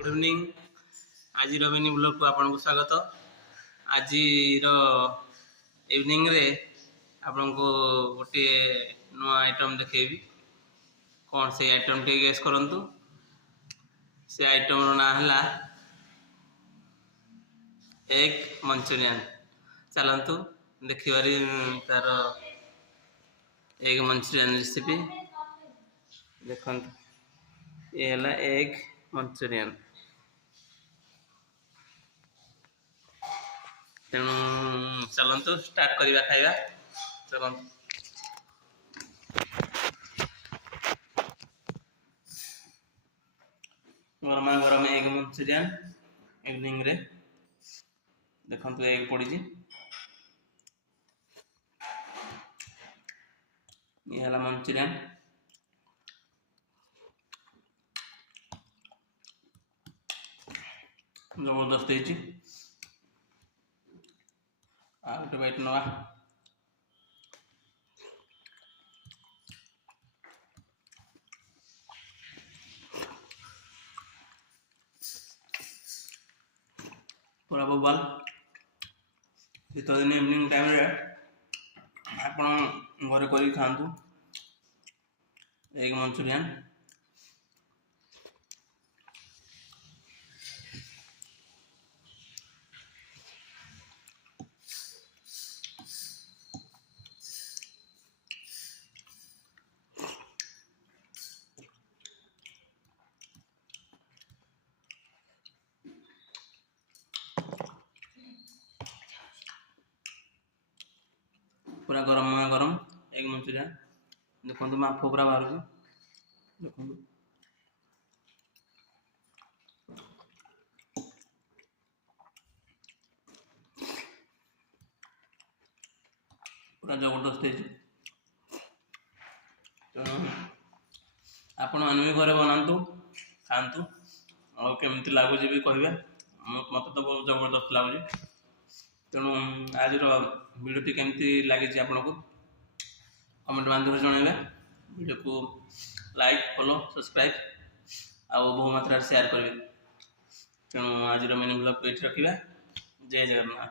Good evening. आज mini blog को आपको स्वागत। आज इवनिंग रे आपन को गोटे नुआ आइटम देखेबी। कौन से आइटम टे गेस करंतु। से आइटम रो ना हला एग मंचूरियन। चलंतु देखिबारी तार एग मंचूरियन रेसिपी देखंतु। ये हला एग मंचूरियन। तेणु चलंतु स्टार्ट करवा खाଇବା। चलंतु गरमा गरम एग मंचूरियन इवनिंग रे देखंतु एग पड़ी। ये हला मंचूरियन जबरदस्त है। गोटे बैठ नवा पूरा बोबाल शीत दिन इवनिंग टाइम रे आपन घरे कर खातु एग मंचूरियन। पूरा गरम गरम एग मंचूरियन देखो माफ पूरा बाहर देखो पूरा जबरदस्त है। आपण मैंने घरे बनातु खातु और केमती लगुच भी कहे। मत तो बहुत जबरदस्त लगुच। तेणु आज वीडियो केमती लगी आपन को कमेंट माध्यम जनइबे। वीडियो को लाइक फॉलो सब्सक्राइब आउ बहु मात्रा शेयर करेंगे। तेणु आज मिनी ब्लॉग को रखा। जय जगन्नाथ।